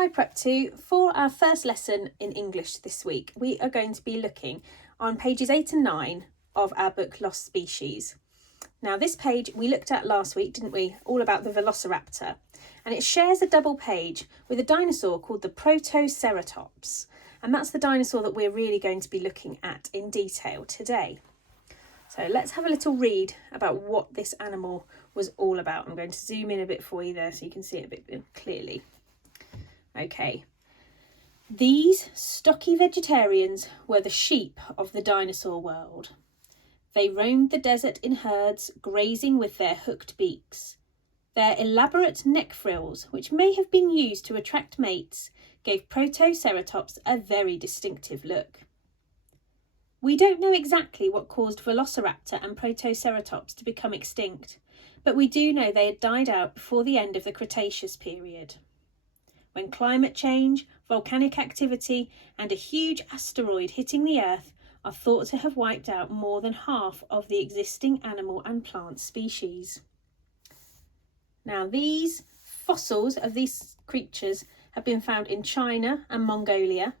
Hi Prep 2, for our first lesson in English this week, we are going to be looking on pages 8 and 9 of our book Lost Species. Now this page we looked at last week, didn't we? All about the Velociraptor. And it shares a double page with a dinosaur called the Protoceratops. And that's the dinosaur that we're really going to be looking at in detail today. So let's have a little read about what this animal was all about. I'm going to zoom in a bit for you there so you can see it a bit clearly. Okay, these stocky vegetarians were the sheep of the dinosaur world. They roamed the desert in herds, grazing with their hooked beaks. Their elaborate neck frills, which may have been used to attract mates, gave Protoceratops a very distinctive look. We don't know exactly what caused Velociraptor and Protoceratops to become extinct, but we do know they had died out before the end of the Cretaceous period, when climate change, volcanic activity, and a huge asteroid hitting the Earth are thought to have wiped out more than half of the existing animal and plant species. Now, these fossils of these creatures have been found in China and Mongolia,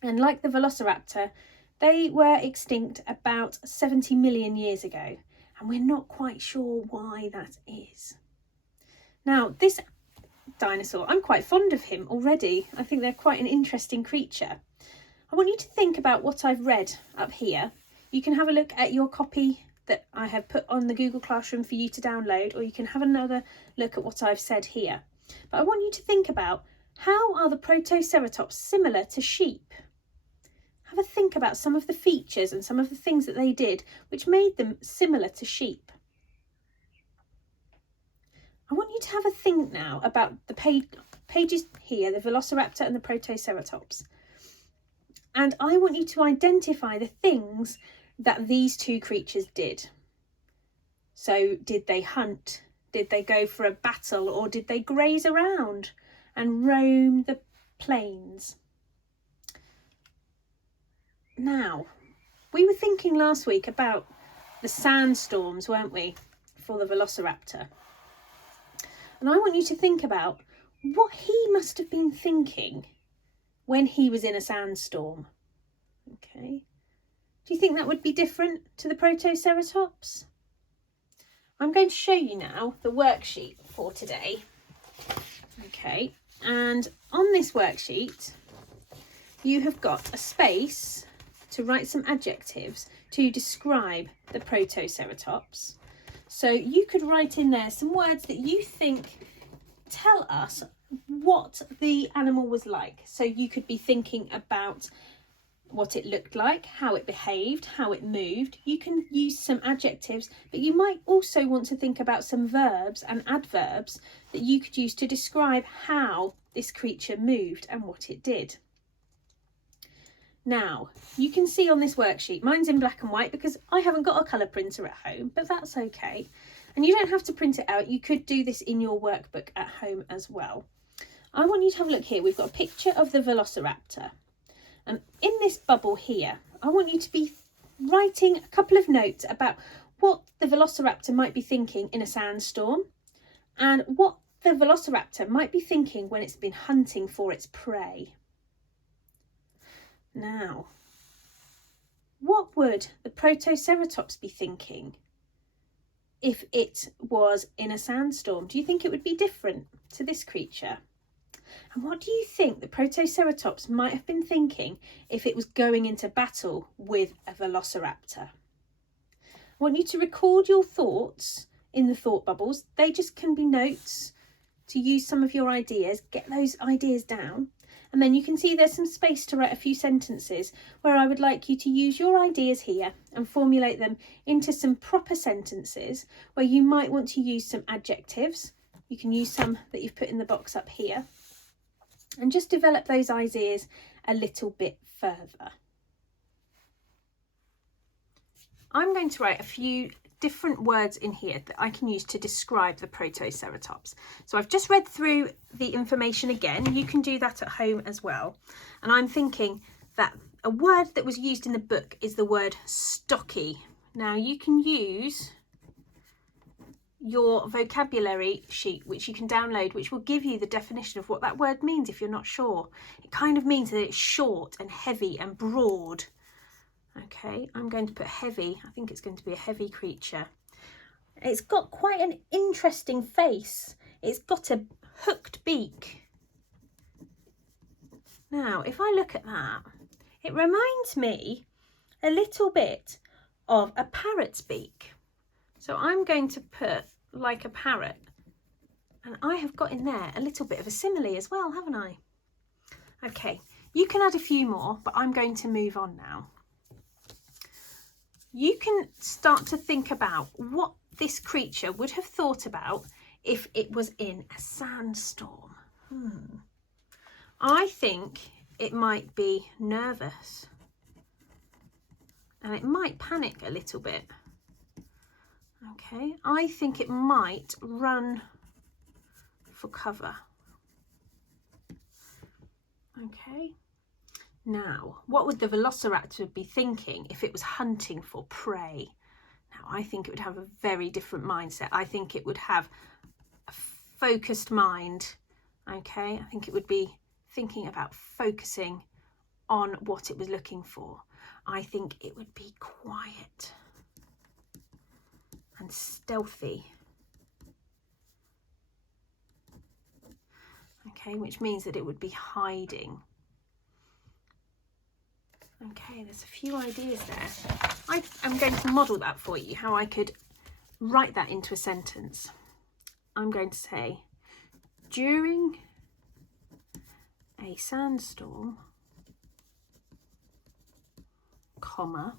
and like the Velociraptor, they were extinct about 70 million years ago, and we're not quite sure why that is. Now, this dinosaur, I'm quite fond of him already. I think they're quite an interesting creature. I want you to think about what I've read up here. You can have a look at your copy that I have put on the Google Classroom for you to download, or you can have another look at what I've said here. But I want you to think about, how are the Protoceratops similar to sheep? Have a think about some of the features and some of the things that they did which made them similar to sheep. I want you to have a think now about the pages here, the Velociraptor and the Protoceratops. And I want you to identify the things that these two creatures did. So did they hunt? Did they go for a battle? Or did they graze around and roam the plains? Now, we were thinking last week about the sandstorms, weren't we, for the Velociraptor? And I want you to think about what he must have been thinking when he was in a sandstorm. Okay. Do you think that would be different to the Protoceratops? I'm going to show you now the worksheet for today. Okay. And on this worksheet, you have got a space to write some adjectives to describe the Protoceratops. So you could write in there some words that you think tell us what the animal was like. So you could be thinking about what it looked like, how it behaved, how it moved. You can use some adjectives, but you might also want to think about some verbs and adverbs that you could use to describe how this creature moved and what it did. Now, you can see on this worksheet, mine's in black and white because I haven't got a colour printer at home, but that's okay. And you don't have to print it out. You could do this in your workbook at home as well. I want you to have a look here. We've got a picture of the Velociraptor. And in this bubble here, I want you to be writing a couple of notes about what the Velociraptor might be thinking in a sandstorm and what the Velociraptor might be thinking when it's been hunting for its prey. Now, what would the Protoceratops be thinking if it was in a sandstorm? Do you think it would be different to this creature? And what do you think the Protoceratops might have been thinking if it was going into battle with a Velociraptor? I want you to record your thoughts in the thought bubbles. They just can be notes to use some of your ideas. Get those ideas down. And then you can see there's some space to write a few sentences where I would like you to use your ideas here and formulate them into some proper sentences where you might want to use some adjectives. You can use some that you've put in the box up here and just develop those ideas a little bit further. I'm going to write a few different words in here that I can use to describe the Protoceratops. So I've just read through the information again. You can do that at home as well. And I'm thinking that a word that was used in the book is the word stocky. Now you can use your vocabulary sheet, which you can download, which will give you the definition of what that word means if you're not sure. It kind of means that it's short and heavy and broad. Okay, I'm going to put heavy. I think it's going to be a heavy creature. It's got quite an interesting face. It's got a hooked beak. Now, if I look at that, it reminds me a little bit of a parrot's beak. So I'm going to put like a parrot, and I have got in there a little bit of a simile as well, haven't I? Okay, you can add a few more, but I'm going to move on now. You can start to think about what this creature would have thought about if it was in a sandstorm. I think it might be nervous, and it might panic a little bit. Okay, I think it might run for cover. Okay, now what would the velociraptor be thinking if it was hunting for prey? Now I think it would have a very different mindset. I think it would have a focused mind. Okay, I think it would be thinking about focusing on what it was looking for. I think it would be quiet and stealthy. Okay, which means that it would be hiding. Okay, there's a few ideas there. I am going to model that for you, how I could write that into a sentence. I'm going to say, during a sandstorm, comma,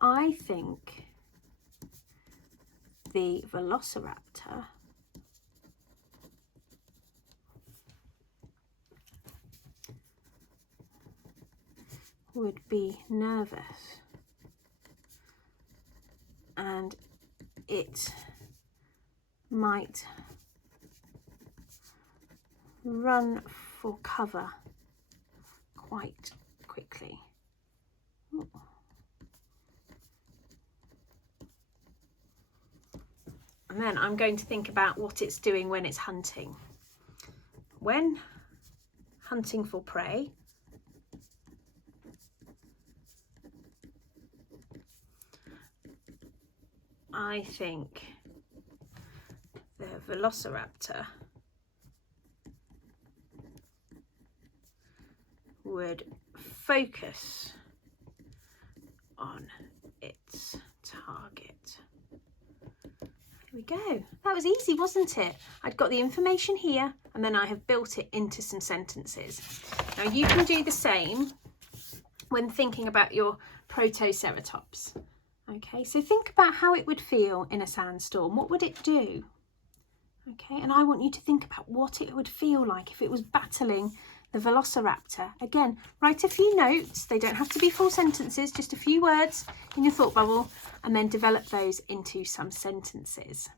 I think the velociraptor would be nervous and it might run for cover quite quickly. Ooh. And then I'm going to think about what it's doing when it's hunting. When hunting for prey, I think the velociraptor would focus on its target. There we go. That was easy, wasn't it? I'd got the information here and then I have built it into some sentences. Now you can do the same when thinking about your Protoceratops. Okay, so think about how it would feel in a sandstorm. What would it do? Okay, and I want you to think about what it would feel like if it was battling the velociraptor. Again, write a few notes. They don't have to be full sentences, just a few words in your thought bubble, and then develop those into some sentences.